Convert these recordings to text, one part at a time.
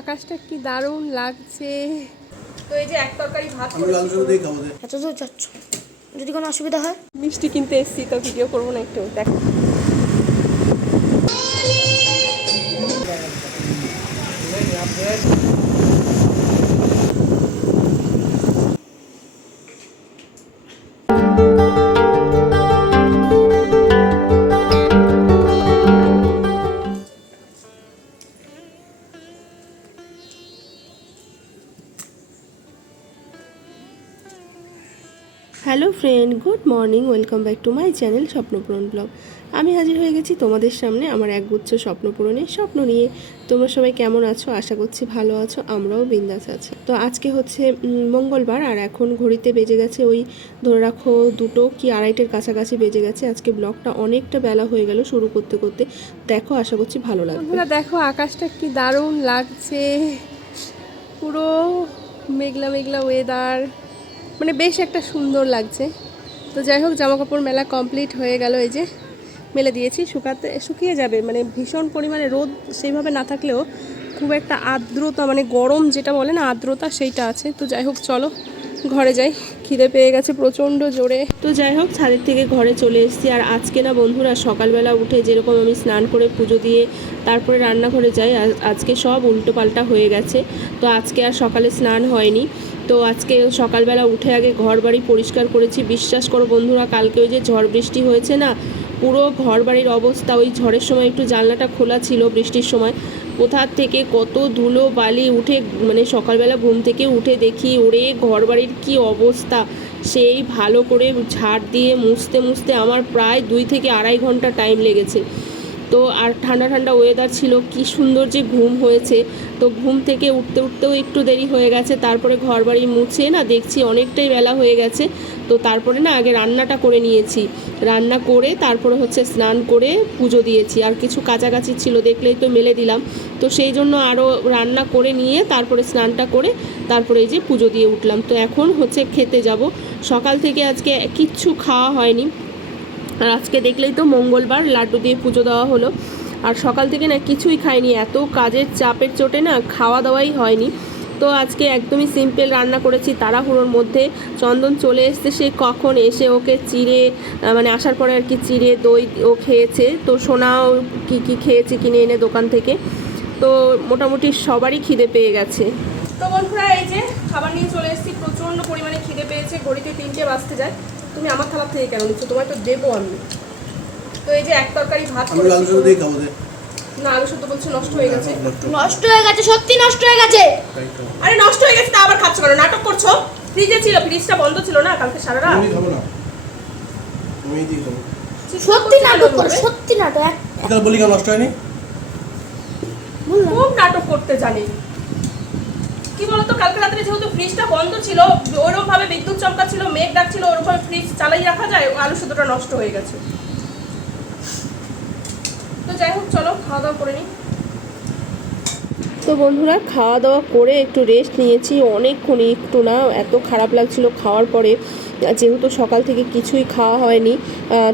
আকাশটা কি দারুণ লাগছে। তো এই যে এক তরকারি ভাত আমি লাল করে দেই খাব দে। এত দূর যাচ্ছ? যদি কোনো অসুবিধা হয়? মিষ্টি কিনতে এসেছি তো ভিডিও করব না একটু দেখ। Friend good morning welcome back to my channel Swapnapuran vlog আমি হাজির হয়ে গেছি তোমাদের সামনে আমার একগুচ্ছ স্বপ্নপূরণের স্বপ্ন নিয়ে। তোমরা সবাই কেমন আছো? আশা করছি ভালো আছো, আমরাও বিন্দাস আছি। তো আজকে হচ্ছে মঙ্গলবার, আর এখন ঘড়িতে বেজে গেছে ওই, ধরে রাখো, দুটো কি আড়াইটের কাছাকাছি বেজে গেছে। আজকে ব্লগটা অনেকটা বেলা হয়ে গেল শুরু করতে করতে। দেখো, আশা করছি ভালো লাগবে। দেখো আকাশটা কি দারুণ লাগছে। পুরো মেঘলা মেঘলা ওয়েদার মানে বেশ একটা সুন্দর লাগছে। তো যাই হোক জামা কাপড় মেলা কমপ্লিট হয়ে গেল এই যে। মেলে দিয়েছি, শুকাতে, শুকিয়ে যাবে। মানে ভীষণ পরিমাণে রোদ সেইভাবে না থাকলেও খুব একটা আর্দ্রতা মানে গরম যেটা বলে না, আর্দ্রতা সেইটা আছে। তো যাই হোক, চলো ঘরে যাই। খিদে পেয়ে গেছে প্রচণ্ড জোরে। তো যাই হোক, ছাদের থেকে ঘরে চলে এসেছি। আর আজকে না বন্ধুরা, সকালবেলা উঠে যেরকম আমি স্নান করে পুজো দিয়ে তারপরে রান্নাঘরে যাই। আজ- আজকে সব উল্টো পাল্টা হয়ে গেছে। তো আজকে আর সকালে স্নান হয়নি। তো আজকে সকালবেলা উঠে আগে ঘর বাড়ি পরিষ্কার করেছি। বিশ্বাস করো বন্ধুরা, কালকে ওই যে ঝড় বৃষ্টি হয়েছে না, পুরো ঘর বাড়ির অবস্থা ওই ঝড়ের সময় একটু জানলাটা খোলা ছিল বৃষ্টির সময়। কোথার থেকে কত ধুলো বালি উঠে মানে সকালবেলা ঘুম থেকে উঠে দেখি ওরে ঘর বাড়ির কী অবস্থা। সেই ভালো করে ঝাড় দিয়ে মুছতে মুছতে আমার প্রায় দুই থেকে আড়াই ঘণ্টা টাইম লেগেছে। তো আর ঠান্ডা ঠান্ডা ওয়েদার ছিল, কি সুন্দর যে ঘুম হয়েছে। তো ঘুম থেকে উঠতে উঠতেও একটু দেরি হয়ে গেছে, তারপরে ঘর বাড়ি মুছে না দেখছি অনেকটাই বেলা হয়ে গেছে। তো তারপরে না আগে রান্নাটা করে নিয়েছি। রান্না করে তারপরে হচ্ছে স্নান করে পুজো দিয়েছি। আর কিছু কাছাকাছি ছিল দেখলেই তো মেলে দিলাম। তো সেই জন্য আরও রান্না করে নিয়ে তারপরে স্নানটা করে তারপরে এই যে পুজো দিয়ে উঠলাম। তো এখন হচ্ছে খেতে যাব। সকাল থেকে আজকে কিচ্ছু খাওয়া হয়নি। আর আজকে দেখলেই তো মঙ্গলবার, লাড্ডু দিয়ে পুজো দেওয়া হলো। আর সকাল থেকে না কিছুই খাইনি, এত কাজের চাপের চোটে না খাওয়া দাওয়াই হয়নি। তো আজকে একদমই সিম্পল রান্না করেছি তাড়াহুড়োর মধ্যে। চন্দন চলে এসছে, সে কখন এসে ওকে চিড়ে মানে আসার পরে আর কি চিড়ে দই ও খেয়েছে। তো সোনাও কি কি খেয়েছে কিনে এনে দোকান থেকে। তো মোটামুটি সবারই খিদে পেয়ে গেছে। তো বন্ধুরা, এই যে খাবার নিয়ে চলে এসেছি, প্রচণ্ড পরিমাণে খিদে পেয়েছে, ঘড়িতে তিনটে বাজতে যায়। তুমি আমার থালা থেকে কেন নিচ্ছ? তোমায় তো দেবো আমি। তো এই যে এক তরকারি ভাত আমি দিয়ে খাব না আলু বলছে নষ্ট হয়ে গেছে। নষ্ট। হয়ে গেছে সত্যি নষ্ট হয়ে গেছে। আরে নষ্ট হয়ে গেছে তা আবার খাচ্ছ কেন? নাটক করছ? ফ্রিজে ছিল ফ্রিজটা বন্ধ ছিল না কালকে সারা রাত? আমি খাব না। দিয়ে খাব। সত্যি নাটক করো সত্যি নাটক বলি কেন নষ্ট হয়নি? খুব নাটক করতে জানি। কি বলতো, কালকে রাত্রে যেহেতু ফ্রিজটা বন্ধ ছিল ওরকম ভাবে বিদ্যুৎ চমকা ছিল মেঘ ডাকছিল, ওরকমভাবে ফ্রিজ চালাই রাখা যায়, আলু শুদ্ধটা নষ্ট হয়ে গেছে। তো যাই হোক, চলো, খাওয়া দাওয়া করে নিই। তো বন্ধুরা, খাওয়া দাওয়া করে একটু রেস্ট নিয়েছি, অনেকক্ষণ একটু না, এত খারাপ লাগছিল খাওয়ার পরে। যেহেতু সকাল থেকে কিছুই খাওয়া হয়নি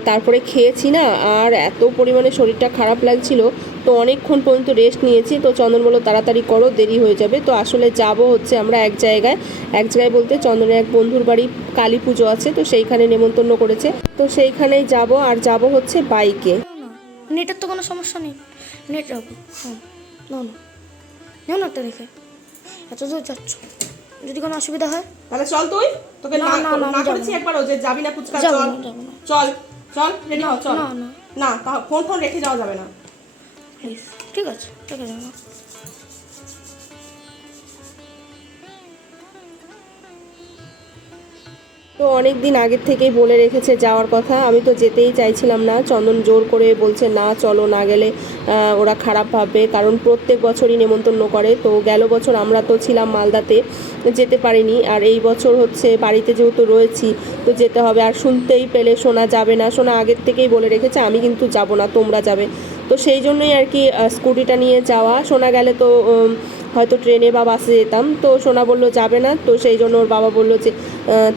তারপরে খেয়েছি না, আর এত পরিমাণে শরীরটা খারাপ লাগছিল তো অনেকক্ষণ পর্যন্ত রেস্ট নিয়েছি। তো চন্দন বলল তাড়াতাড়ি করো দেরি হয়ে যাবে। তো আসলে যাব হচ্ছে আমরা এক জায়গায়। এক জায়গায় বলতে চন্দনের এক বন্ধুর বাড়ি কালী পুজো আছে তো সেইখানে নেমন্তন্ন করেছে। তো সেইখানেই যাব আর যাব হচ্ছে বাইকে নেটের তো কোনো সমস্যা নেই। নেট না নাও না একটা দেখে এত দূর যাচ্ছ। যদি কোনো অসুবিধা হয়? তাহলে চল তুই। তোকে না, না না, করেছি। একবারও যে যাবি না ফুচকা চল। চল চল রেডি হও চল। না, না। না ফোন ফোন রেখে যাওয়া যাবে না। ঠিক আছে আছে না তো অনেক দিন আগের থেকেই বলে রেখেছে যাওয়ার কথা। আমি তো যেতেই চাইছিলাম না। চন্দন জোর করে বলছে, না, চলো, না গেলে ওরা খারাপ ভাববে। কারণ প্রত্যেক বছরই নেমন্তন্ন করে। তো গেল বছর আমরা তো ছিলাম মালদাতে, যেতে পারিনি। আর এই বছর হচ্ছে বাড়িতে যেহেতু রয়েছি, তো যেতে হবে। আর শুনতেই পেলে শোনা যাবে না। শোনা আগের থেকেই বলে রেখেছে, আমি কিন্তু যাব না, তোমরা যাবে। তো সেই জন্যই আর কি স্কুটিটা নিয়ে যাওয়া। শোনা গেলে তো হয়তো ট্রেনে বা বাসে যেতাম। তো সোনা বলল, যাবে না। তো সেই জন্য ওর বাবা বলল যে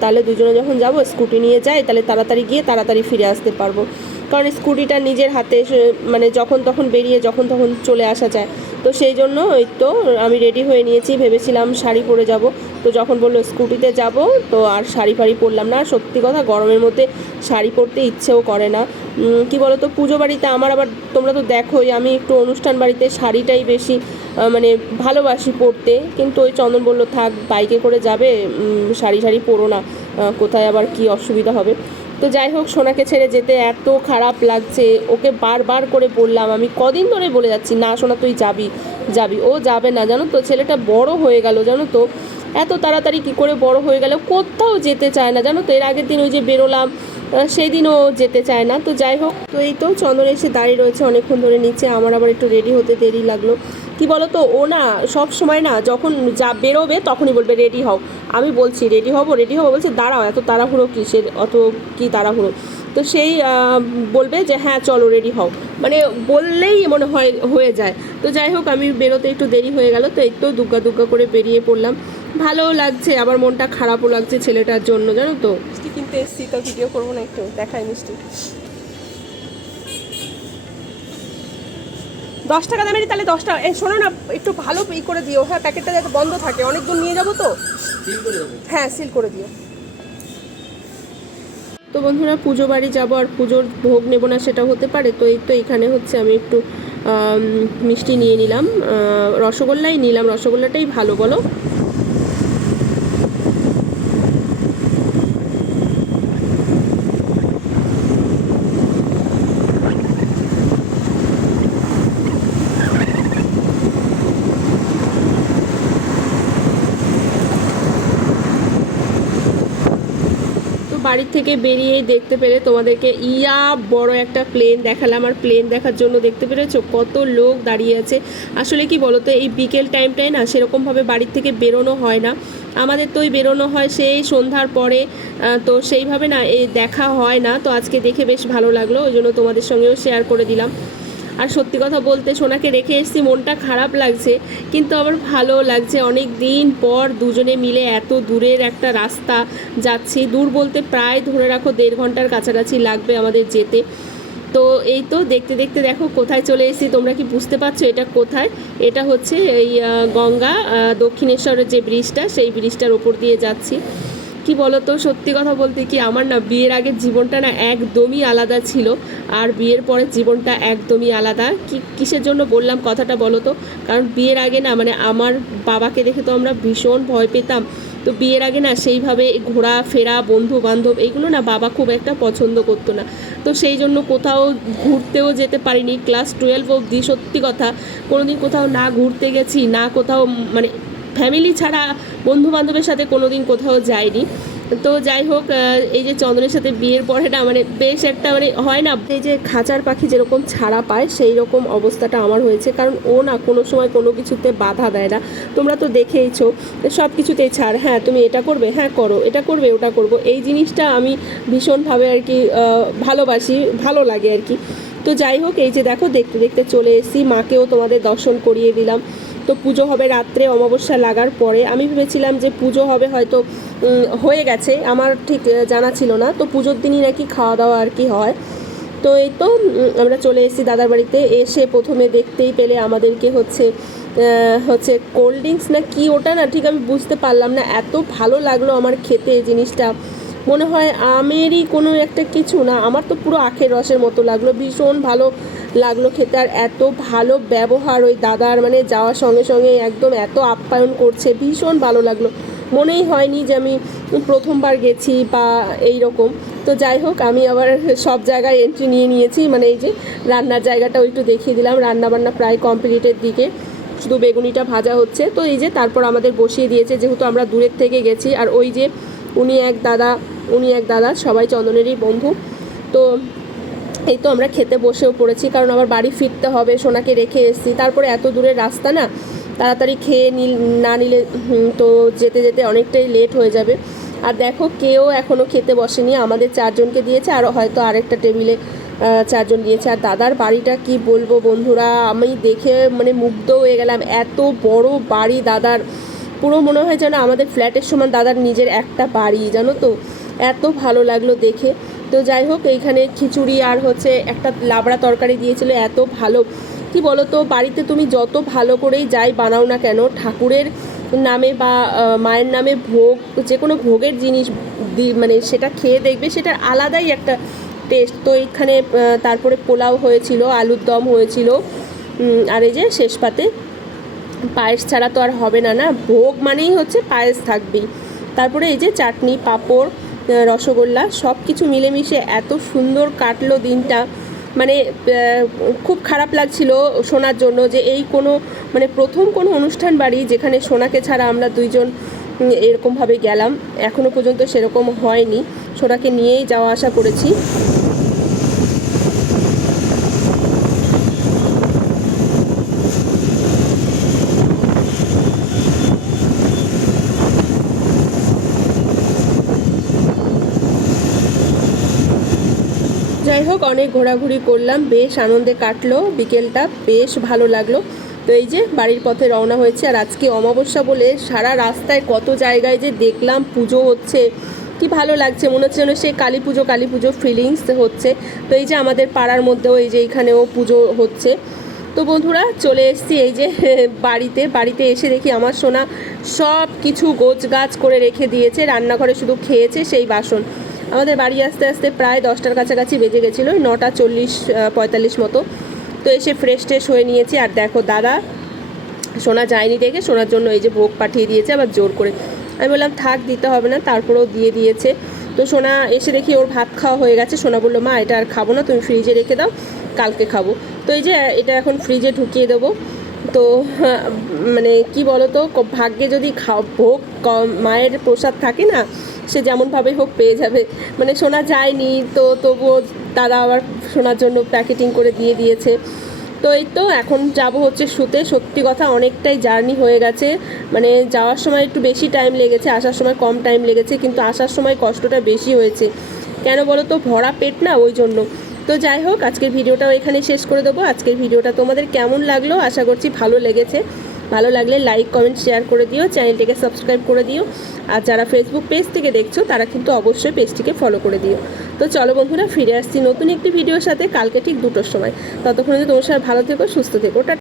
তাহলে দুজনে যখন যাব, স্কুটি নিয়ে যাই, তাহলে তাড়াতাড়ি গিয়ে তাড়াতাড়ি ফিরে আসতে পারব। কারণ স্কুটিটা নিজের হাতে মানে যখন তখন বেরিয়ে, যখন তখন চলে আসা যায়। তো সেই জন্য ওই তো আমি রেডি হয়ে নিয়েছি, ভেবেছিলাম শাড়ি পরে যাব। তো যখন বলল স্কুটিতে যাব, তো আর শাড়ি ফাড়ি পরলাম না। সত্যি কথা, গরমের মধ্যে শাড়ি পরতে ইচ্ছেও করে না। কি বলো তো পুজো বাড়িতে আমার আবার তোমরা তো দেখোই, আমি একটু অনুষ্ঠান বাড়িতে শাড়িটাই বেশি মানে ভালোবাসি পরতে। কিন্তু ওই চন্দন বলল, থাক, বাইকে করে যাবে শাড়ি শাড়ি পরো না। কোথায় আবার কি অসুবিধা হবে? তো যাই হোক সোনাকে ছেড়ে যেতে এত খারাপ লাগছে। ওকে বারবার করে বললাম আমি কদিন ধরে বলে যাচ্ছি না সোনা তুই যাবি যাবি। ও যাবে না জানো তো ছেলেটা বড় হয়ে গেল জানো তো। এত তাড়াতাড়ি কি করে বড় হয়ে গেল কোথাও যেতে চায় না জানো তো। এর আগের দিন ওই যে বেরোলাম আহ, সেই দিনও যেতে চায় না। তো যাই হোক তো এই তো চন্দন এসে দাঁড়িয়ে রয়েছে অনেকক্ষণ ধরে নিচে। আমার আবার একটু রেডি হতে দেরি লাগল। কি বলো তো ও না সব সময় না যখন যা বেরোবে তখনই বলবে রেডি হও। আমি বলছি রেডি হব রেডি হব? বলছে, দাঁড়াও, এত তাড়াহুড়ো কিসের? অত কি তাড়াহুড়ো? তো সেই বলবে যে হ্যাঁ চলো রেডি হও। মানে বললেই মনে হয় হয়ে যায়। তো যাই হোক, আমি বেরোতে একটু দেরি হয়ে গেল, তো একটু দুগ্গা দুগ্গা করে বেরিয়ে পড়লাম। ভালোও লাগছে, আবার মনটা খারাপও লাগছে ছেলেটার জন্য, জানো তো? মিষ্টি কিনতে এসেছি, তো ভিডিও করব না একটু, দেখাই মিষ্টি। দশ টাকা দামেরই তাহলে দশটা। টাকা শোনো না একটু ভালো ই করে দিও। হ্যাঁ প্যাকেটটা যাতে বন্ধ থাকে। অনেক দূর নিয়ে যাব তো? হ্যাঁ সিল করে দিও। তো বন্ধুরা পুজো বাড়ি যাব আর পুজোর ভোগ নেব না সেটা হতে পারে। তো এই তো এখানে হচ্ছে আমি একটু মিষ্টি নিয়ে নিলাম। রসগোল্লাই নিলাম। রসগোল্লাটাই ভালো বলো তো বাড়ির থেকে বেরিয়েই দেখতে পেলে তোমাদেরকে ইয়া বড় একটা প্লেন দেখালাম। আর প্লেন দেখার জন্য দেখতে পেরেছ কত লোক দাঁড়িয়ে আছে। আসলে কি বলতো, এই বিকেল টাইমটাই না সেরকমভাবে বাড়ির থেকে বেরোনো হয় না। আমাদের তো ওই বেরোনো হয় সেই সন্ধ্যার পরে তো সেইভাবে না এই দেখা হয় না। তো আজকে দেখে বেশ ভালো লাগল। ওই জন্য তোমাদের সঙ্গেও শেয়ার করে দিলাম। আর সত্যি কথা বলতে সোনাকে রেখে এসেছি, মনটা খারাপ লাগছে, কিন্তু আমার ভালো লাগছে। অনেক দিন পর দুজনে মিলে এত দূরের একটা রাস্তা যাচ্ছি। দূর বলতে প্রায় ধরে রাখো দেড় ঘণ্টার কাছাকাছি লাগবে আমাদের যেতে। তো এই তো দেখতে দেখতে দেখো কোথায় চলে এসেছি, তোমরা কি বুঝতে পারছ এটা কোথায়? এটা হচ্ছে এই গঙ্গা দক্ষিণেশ্বরের যে ব্রিজটা, সেই ব্রিজটার ওপর দিয়ে যাচ্ছি। কি বলতো? সত্যি কথা বলতে কি আমার না বিয়ের আগের জীবনটা না একদমই আলাদা ছিল আর বিয়ের পরের জীবনটা একদমই আলাদা। কি, কিসের জন্য বললাম কথাটা বলো তো? কারণ বিয়ের আগে না মানে আমার বাবাকে দেখে তো আমরা ভীষণ ভয় পেতাম। তো বিয়ের আগে না সেইভাবে ঘোরা ফেরা বন্ধু বান্ধব এইগুলো না বাবা খুব একটা পছন্দ করতো না। তো সেই জন্য কোথাও ঘুরতেও যেতে পারিনি। ক্লাস টুয়েলভ অবধি সত্যি কথা। কোনোদিন কোথাও না ঘুরতে গেছি, না কোথাও মানে ফ্যামিলি ছাড়া বন্ধু বান্ধবের সাথে কোনো দিন কোথাও যাইনি। তো যাই হোক এই যে চন্দনের সাথে বিয়ের পরে না মানে বেশ একটা মানে হয় না, এই যে খাঁচার পাখি যেরকম ছাড়া পায় সেই রকম অবস্থাটা আমার হয়েছে। কারণ ও না কোনো সময় কোনো কিছুতে বাধা দেয় না। তোমরা তো দেখেইছো, সব কিছুতেই ছাড়। হ্যাঁ তুমি এটা করবে? হ্যাঁ করো। এটা করবে, ওটা করব। এই জিনিসটা আমি ভীষণভাবে আর কি ভালোবাসি, ভালো লাগে আর কি। তো যাই হোক, এই যে দেখো, দেখতে দেখতে চলে এসেছি। মাকেও তোমাদের দর্শন করিয়ে দিলাম। তো পুজো হবে রাত্রে, অমাবস্যা লাগার পরে। আমি ভেবেছিলাম যে পুজো হবে হয়তো হয়ে গেছে, আমার ঠিক জানা ছিল না। তো পুজোর দিনই নাকি খাওয়া দাওয়া আর কি হয়। তো এই তো আমরা চলে এসেছি দাদার বাড়িতে। এসে প্রথমে দেখতেই পেলে আমাদেরকে হচ্ছে হচ্ছে কোল্ড ড্রিঙ্কস না কি ওটা না, ঠিক আমি বুঝতে পারলাম না। এত ভালো লাগল আমার খেতে জিনিসটা। মনে হয় আমেরই কোনো একটা কিছু না। আমার তো পুরো আখের রসের মতো লাগল। ভীষণ ভালো লাগল খেতে। আর এত ভালো ব্যবহার ওই দাদার মানে যাওয়ার সঙ্গে সঙ্গে একদম এত আপ্যায়ন করছে, ভীষণ ভালো লাগল। মনেই হয়নি যে আমি প্রথমবার গেছি বা এই রকম তো যাই হোক, আমি আবার সব জায়গায় এন্ট্রি নিয়ে নিয়েছি মানে এই যে রান্নার জায়গাটাও একটু দেখিয়ে দিলাম। রান্না বান্না প্রায় কমপ্লিটের দিকে। শুধু বেগুনিটা ভাজা হচ্ছে। তো এই যে তারপর আমাদের বসিয়ে দিয়েছে, যেহেতু আমরা দূরের থেকে গেছি। আর ওই যে উনি এক দাদা, উনি এক দাদা, সবাই চন্দনেরই বন্ধু। তো এই তো আমরা খেতে বসেও পড়েছি, কারণ আমার বাড়ি ফিরতে হবে, সোনাকে রেখে এসেছি। তারপরে এত দূরের রাস্তা না, তাড়াতাড়ি খেয়ে নিল, না নিলে তো যেতে যেতে অনেকটাই লেট হয়ে যাবে। আর দেখো, কেউ এখনও খেতে বসেনি, আমাদের চারজনকে দিয়েছে, আর হয়তো আরেকটা টেবিলে চারজন দিয়েছে। আর দাদার বাড়িটা কি বলব বন্ধুরা, আমি দেখে মানে মুগ্ধ হয়ে গেলাম, এত বড় বাড়ি দাদার। পুরো মনে হয় যেন আমাদের ফ্ল্যাটের সমান দাদার নিজের একটা বাড়ি, জানো তো? এত ভালো লাগল দেখে। তো যাই হোক, এইখানে খিচুড়ি আর হচ্ছে একটা লাবড়া তরকারি দিয়েছিল, এত ভালো। কি বলো তো বাড়িতে তুমি যত ভালো করেই যাই বানাও না কেন, ঠাকুরের নামে বা মায়ের নামে ভোগ যে কোনো ভোগের জিনিস মানে সেটা খেয়ে দেখবে, সেটার আলাদাই একটা টেস্ট তো এখানে তারপরে পোলাও হয়েছিল, আলুর দম হয়েছিল আর এই যে শেষ পাতে পায়েস ছাড়া তো আর হবে না না, ভোগ মানেই হচ্ছে পায়েস থাকবেই। তারপরে এই যে চাটনি, পাঁপড় রসগোল্লা সব কিছু মিলেমিশে এত সুন্দর কাটলো দিনটা। মানে খুব খারাপ লাগছিল সোনার জন্য যে এই কোনো মানে প্রথম কোনো অনুষ্ঠান বাড়ি যেখানে সোনাকে ছাড়া আমরা দুইজন এরকমভাবে গেলাম। এখনও পর্যন্ত সেরকম হয়নি। সোনাকে নিয়েই যাওয়া আসা করেছি। হোক, অনেক ঘোরাঘুরি করলাম, বেশ আনন্দে কাটলো, বিকেলটা বেশ ভালো লাগল। তো এই যে বাড়ির পথে রওনা হয়েছে, আর আজকে অমাবস্যা বলে সারা রাস্তায় কত জায়গায় যে দেখলাম পুজো হচ্ছে, কি ভালো লাগছে, মনে হচ্ছে যেন সে কালী পুজো কালী পুজো ফিলিংস হচ্ছে। তো এই যে আমাদের পাড়ার মধ্যেও এই যে এইখানেও পুজো হচ্ছে। তো বন্ধুরা, চলে এসেছি এই যে বাড়িতে বাড়িতে এসে দেখি আমার সোনা সব কিছু গোছ গাছ করে রেখে দিয়েছে, রান্নাঘরে শুধু খেয়েছে সেই বাসন। আমাদের বাড়ি আসতে আসতে প্রায় দশটার কাছাকাছি বেজে গেছিল, নটা চল্লিশ পঁয়তাল্লিশ মতো। তো এসে ফ্রেশ ট্রেশ হয়ে নিয়েছি। আর দেখো দাদা, সোনা যায়নি দেখে সোনার জন্য এই যে ভোগ পাঠিয়ে দিয়েছে, আবার জোর করে। আমি বললাম, থাক, দিতে হবে না। তারপরেও দিয়ে দিয়েছে। তো সোনা এসে দেখি ওর ভাত খাওয়া হয়ে গেছে। সোনা বলল, মা, এটা আর খাব না, তুমি ফ্রিজে রেখে দাও, কালকে খাব। তো এই যে, এটা এখন ফ্রিজে ঢুকিয়ে দেবো। তো মানে কি বলো তো ভাগ্যে যদি খাও, ভোগ মায়ের প্রসাদ থাকে না সে যেমনভাবে হোক পেয়ে যাবে। মানে সোনা যায়নি, তো তবুও দাদা আবার সোনার জন্য প্যাকেটিং করে দিয়ে দিয়েছে। তো এই তো, এখন যাব হচ্ছে শুতে। সত্যি কথা অনেকটাই জার্নি হয়ে গেছে। মানে যাওয়ার সময় একটু বেশি টাইম লেগেছে, আসার সময় কম টাইম লেগেছে, কিন্তু আসার সময় কষ্টটা বেশি হয়েছে। কেন বলো তো ভরা পেট না ওই জন্য। তো যাই হোক, আজকের ভিডিওটাও এখানে শেষ করে দেবো। আজকের ভিডিওটা তোমাদের কেমন লাগল? আশা করছি ভালো লেগেছে। ভালো লাগলে লাইক কমেন্ট শেয়ার করে দিও চ্যানেলটিকে সাবস্ক্রাইব করে দিও। আর যারা ফেসবুক পেজ থেকে দেখছ, তারা কিন্তু অবশ্যই পেজটিকে ফলো করে দিও। তো চলো বন্ধুরা, ফিরে আসছি নতুন একটি ভিডিওর সাথে, কালকে ঠিক দুটোর সময়। ততক্ষণে তোমার সাথে ভালো থেকো, সুস্থ থেকো